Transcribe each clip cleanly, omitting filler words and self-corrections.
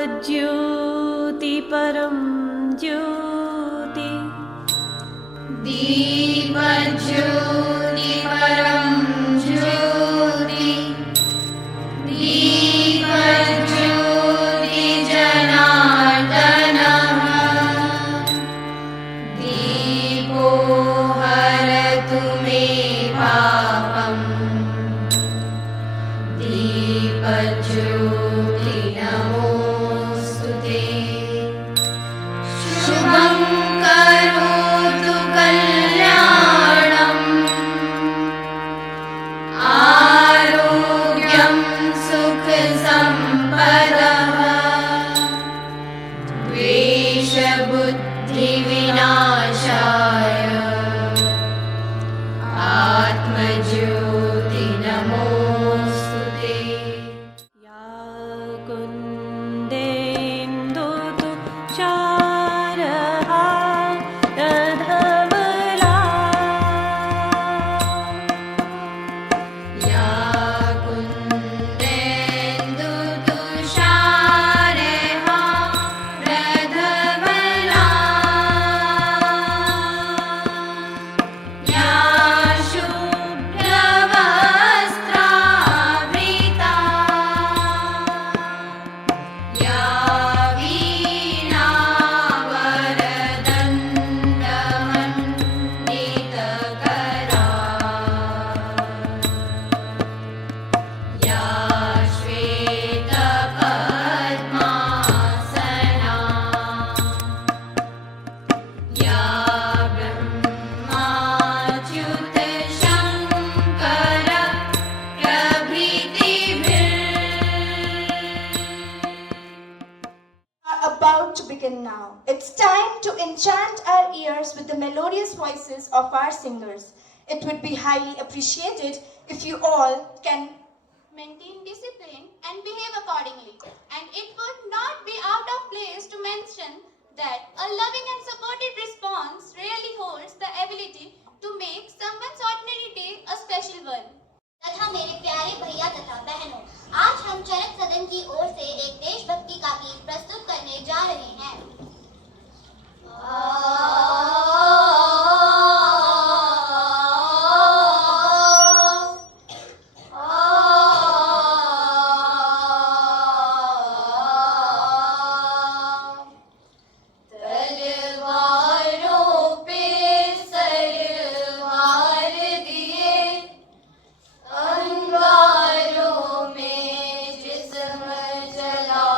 दीपज्योति परं ज्योति दीपज्योति परं ज्योति दीपज्योति जनार्दनः दीपो हरतु मे पापम् दीपज्योति नमोऽस्तुते शुभं करोतु कल्याणम् आरोग्यं सुखसम्पदः द्वेषबुद्धिविनाशाय आत्मज्योति नमोऽस्तुते या कुन्देन्दुतु चारहा रधवला या कुन्देन्दुतुषारहा रधवला या शुभ्रवस्त्रावृता या वीणावरदण्डमण्डितकरा या श्वेतपद्मासना या ब्रह्माच्युतशङ्कर Are about to begin now. It's time to enchant our ears with the melodious voices of our singers. It would be highly appreciated if you all can maintain discipline and behave accordingly. And it would not be out of place to mention that a loving and supportive response really holds the ability to make someone's ordinary day a special one. तथा मेरे प्यारे भैया तथा बहनों, आज हम चरक सदन की ओर से एक देशभक्ति का गीत प्रस्तुत करने जा रहे हैं। तलवारों पे सरवार दिए अंगारों में जिस्म जला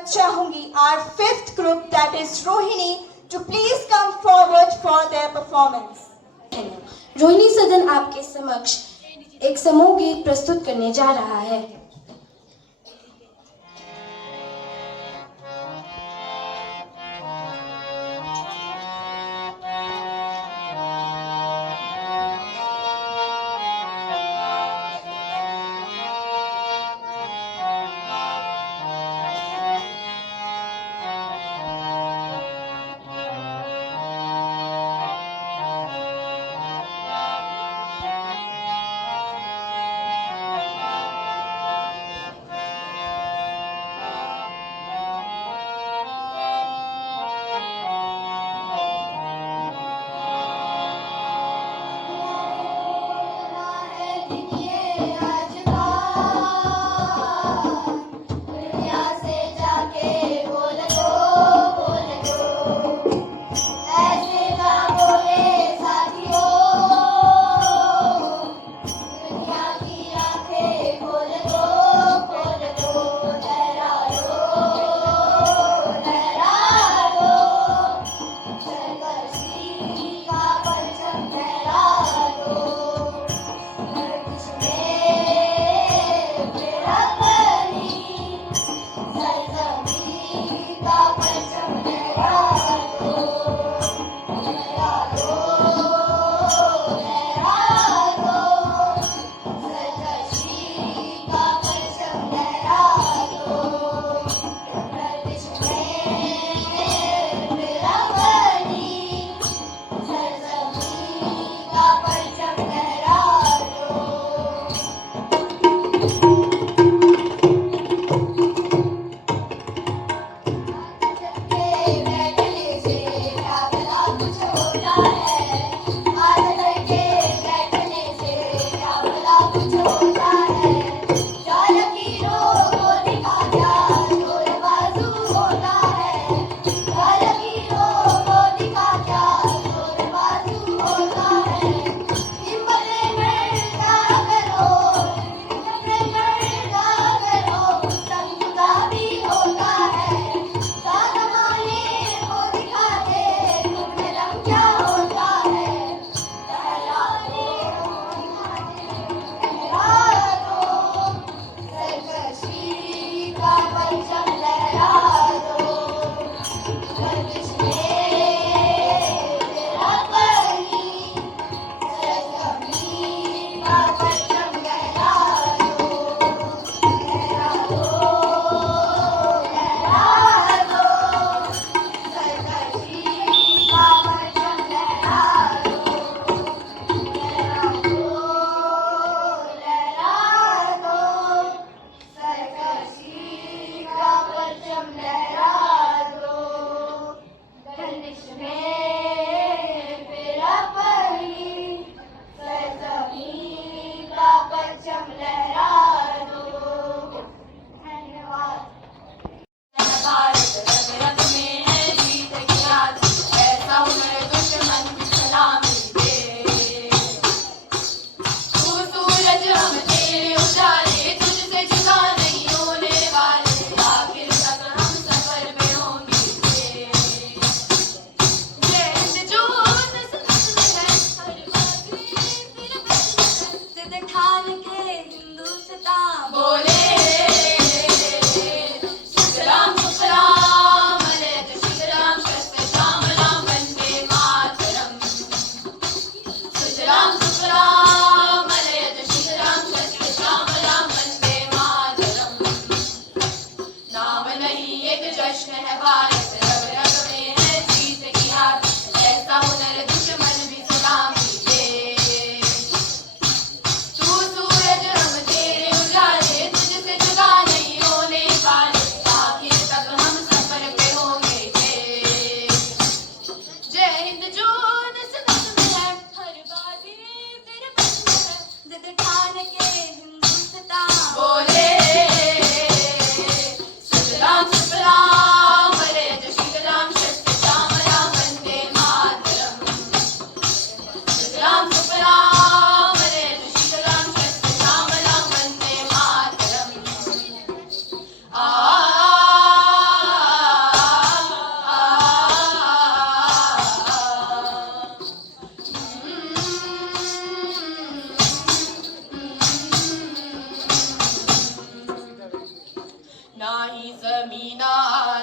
मैं चाहूंगी our fifth group, that is Rohini, to please come forward for their performance. Rohini सदन आपके समक्ष एक समूह गीत प्रस्तुत करने जा रहा है।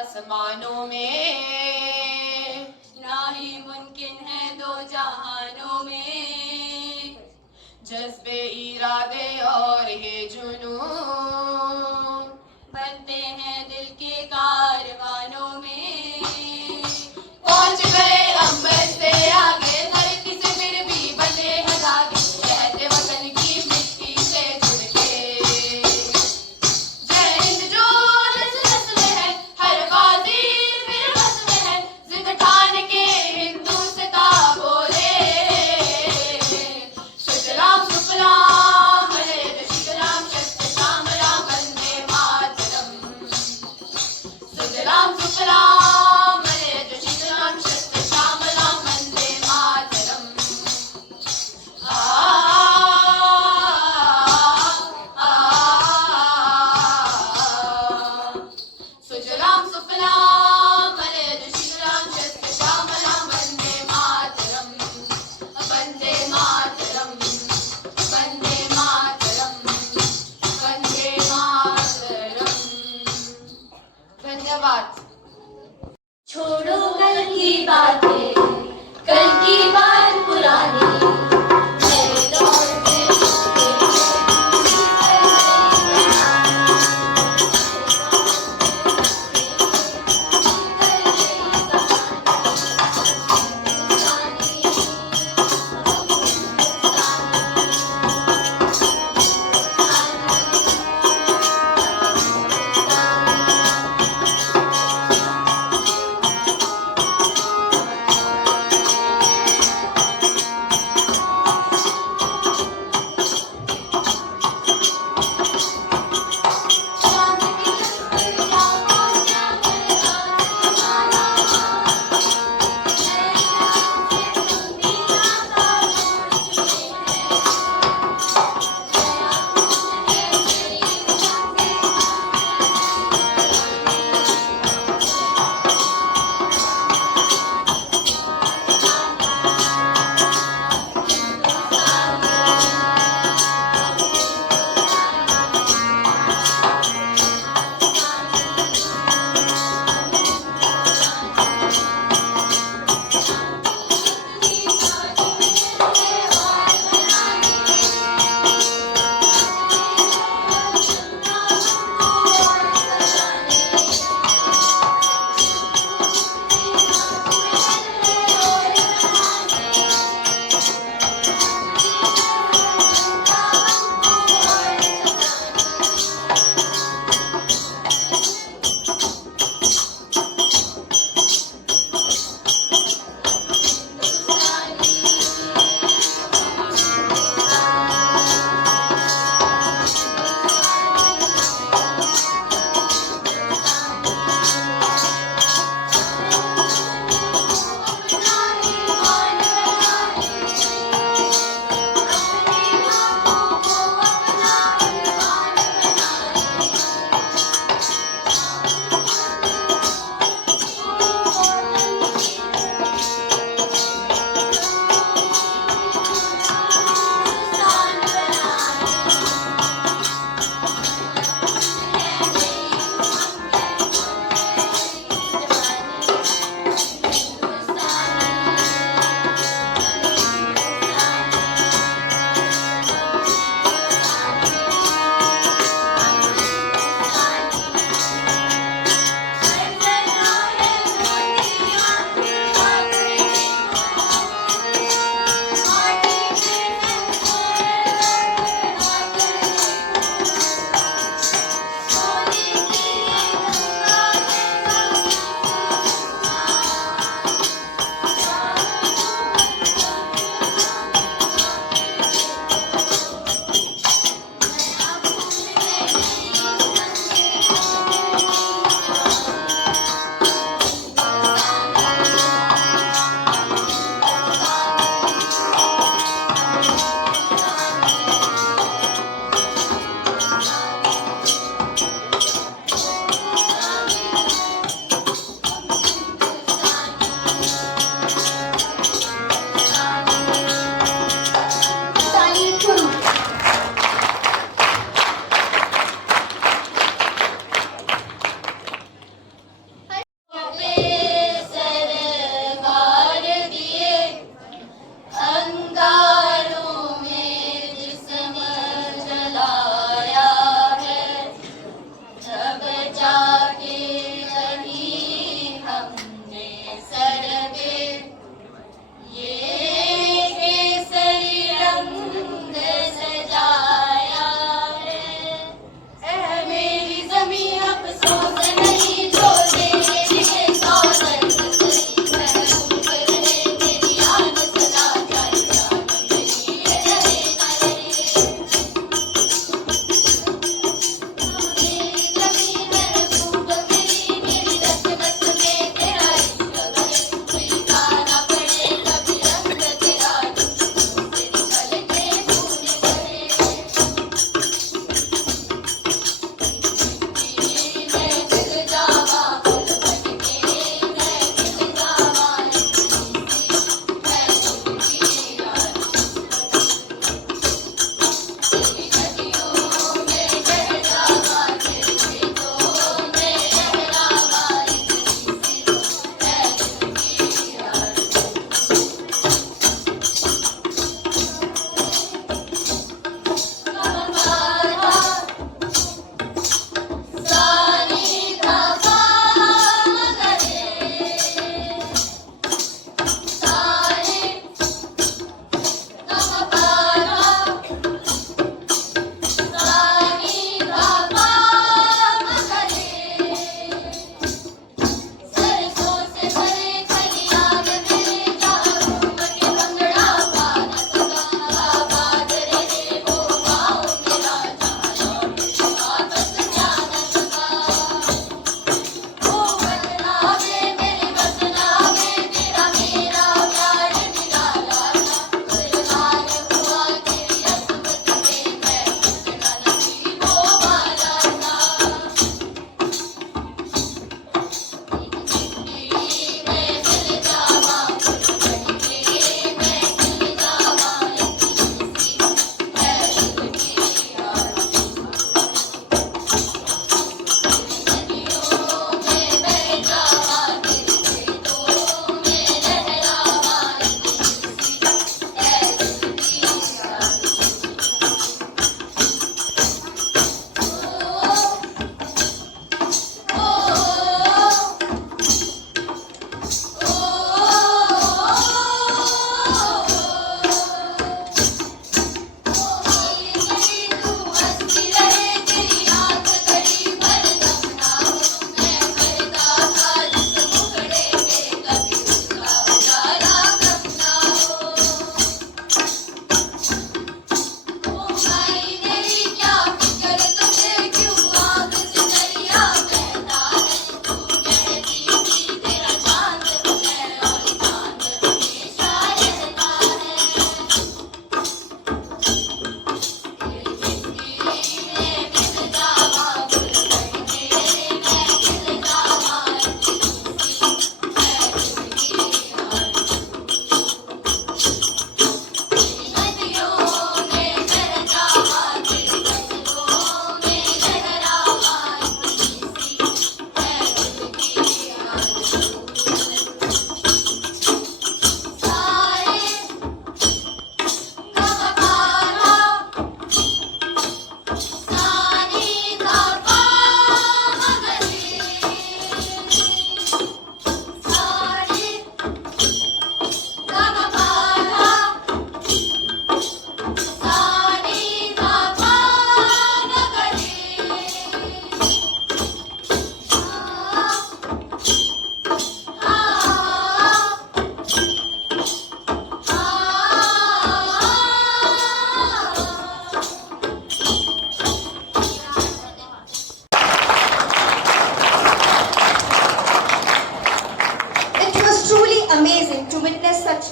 आसमानों में, ना ही मुमकिन है दो जहानों में। जज्बे इरादे और ये जुनून बनते हैं दिल के कारवानों में। पहुंच गए अंबर से आगे, धरती से फिर भी बंधे हैं धागे, रहते वतन की मिट्टी से जुड़ के। जय हिंद जो नस नस में है, हर बाजी मेरे बस में है, जिद ठान के हिंदुस्तां बोले। सुजलाम सुफलाम मलयज शीतलाम शस्त्र श्यामलाम वंदे मातरम। सुजलाम सुफलाम मलयज शीतलाम शस्त्र श्यामलाम वंदे मातरम। सुजलाम सुफलाम मलयज शीतलाम शस्त्र श्यामलाम वंदे मातरम। वंदे मातरम, वंदे मातरम, वंदे मातरम। धन्यवाद। छोड़ो कल की बातें, कल की बात पुरानी, नए दौर में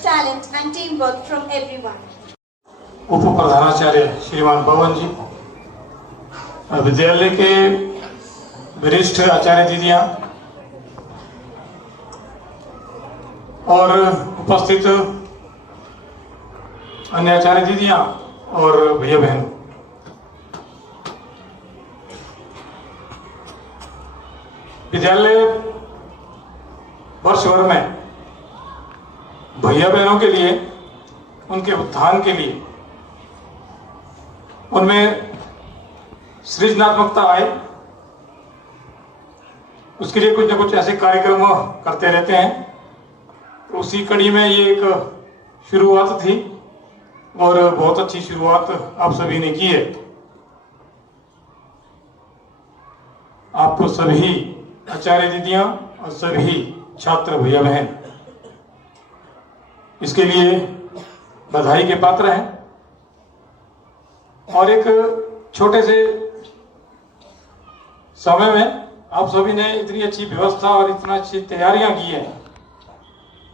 talent and teamwork from everyone. उप प्रधानाचार्य श्रीमान पवन जी, विद्यालय के वरिष्ठ आचार्य दीदियां और उपस्थित अन्य आचार्य दीदियां और भैया बहन, विद्यालय वर्ष भर में भैया बहनों के लिए, उनके उत्थान के लिए, उनमें सृजनात्मकता आए, उसके लिए कुछ न कुछ ऐसे कार्यक्रम करते रहते हैं। तो उसी कड़ी में ये एक शुरुआत थी और बहुत अच्छी शुरुआत आप सभी ने की है। आपको सभी आचार्य दीदियां और सभी छात्र भैया बहन इसके लिए बधाई के पात्र हैं। और एक छोटे से समय में आप सभी ने इतनी अच्छी व्यवस्था और इतना अच्छी तैयारियां की हैं,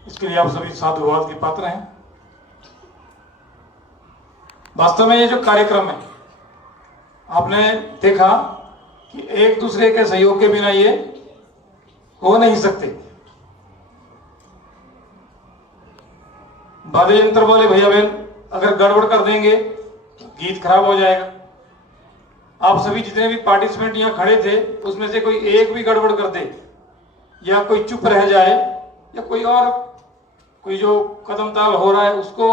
इसके लिए आप सभी साधुवाद के पात्र हैं। वास्तव में ये जो कार्यक्रम है, आपने देखा कि एक दूसरे के सहयोग के बिना ये हो नहीं सकते। वाद्य यंत्र वाले भैया बहन अगर गड़बड़ कर देंगे तो गीत खराब हो जाएगा। आप सभी जितने भी पार्टिसिपेंट यहाँ खड़े थे, उसमें से कोई एक भी गड़बड़ कर दे या कोई चुप रह जाए या कोई जो कदम ताल हो रहा है उसको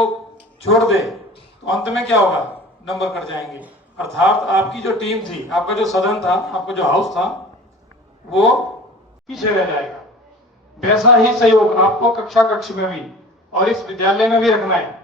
छोड़ दे, तो अंत में क्या होगा, नंबर कट जाएंगे। अर्थात आपकी जो टीम थी, आपका जो सदन था, आपका जो हाउस था, वो पीछे रह जाएगा। वैसा ही सहयोग आपको कक्षा कक्ष में भी और इस विद्यालय में भी रखना है।